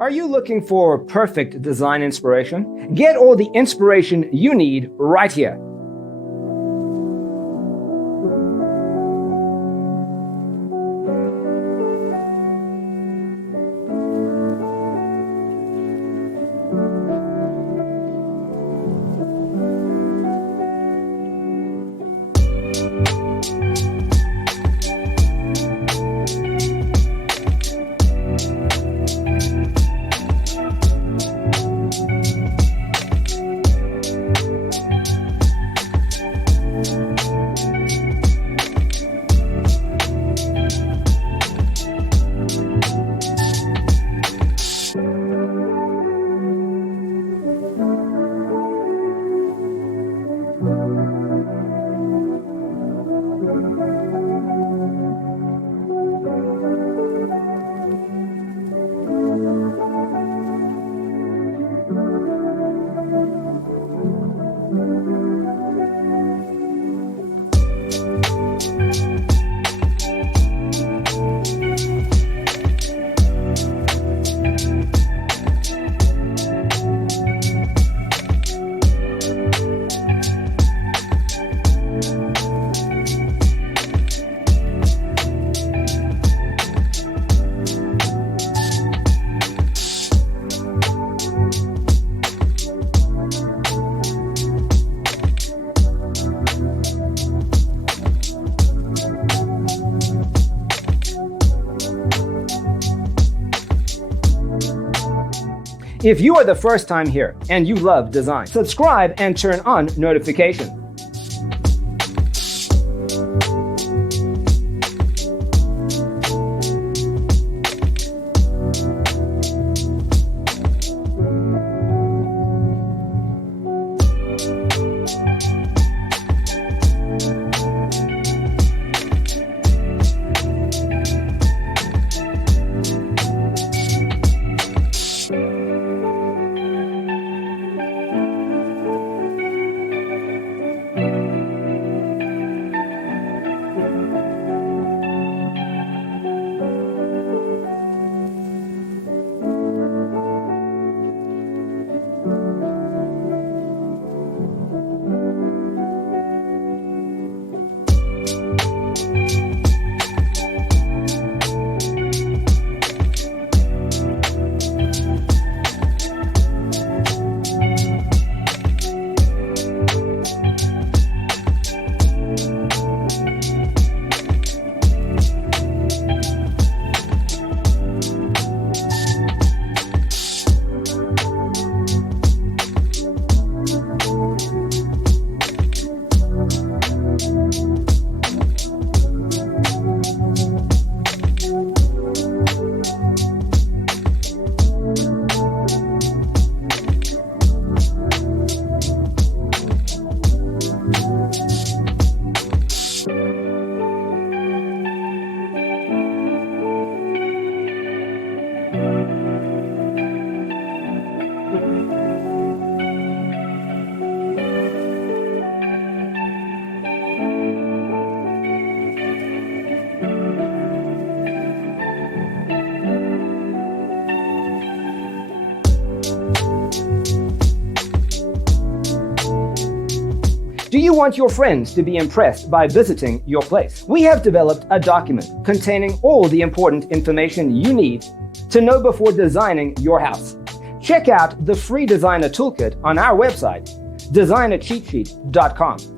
Are you looking for perfect design inspiration? Get all the inspiration you need right here. If you are the first time here and you love design, subscribe and turn on notifications. Do you want your friends to be impressed by visiting your place? We have developed a document containing all the important information you need to know before designing your house. Check out the free designer toolkit on our website, designercheatsheet.com.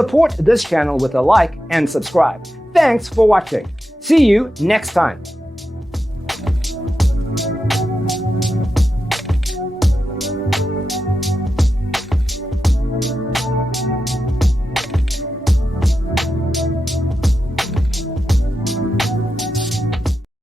Support this channel with a like and subscribe. Thanks for watching. See you next time.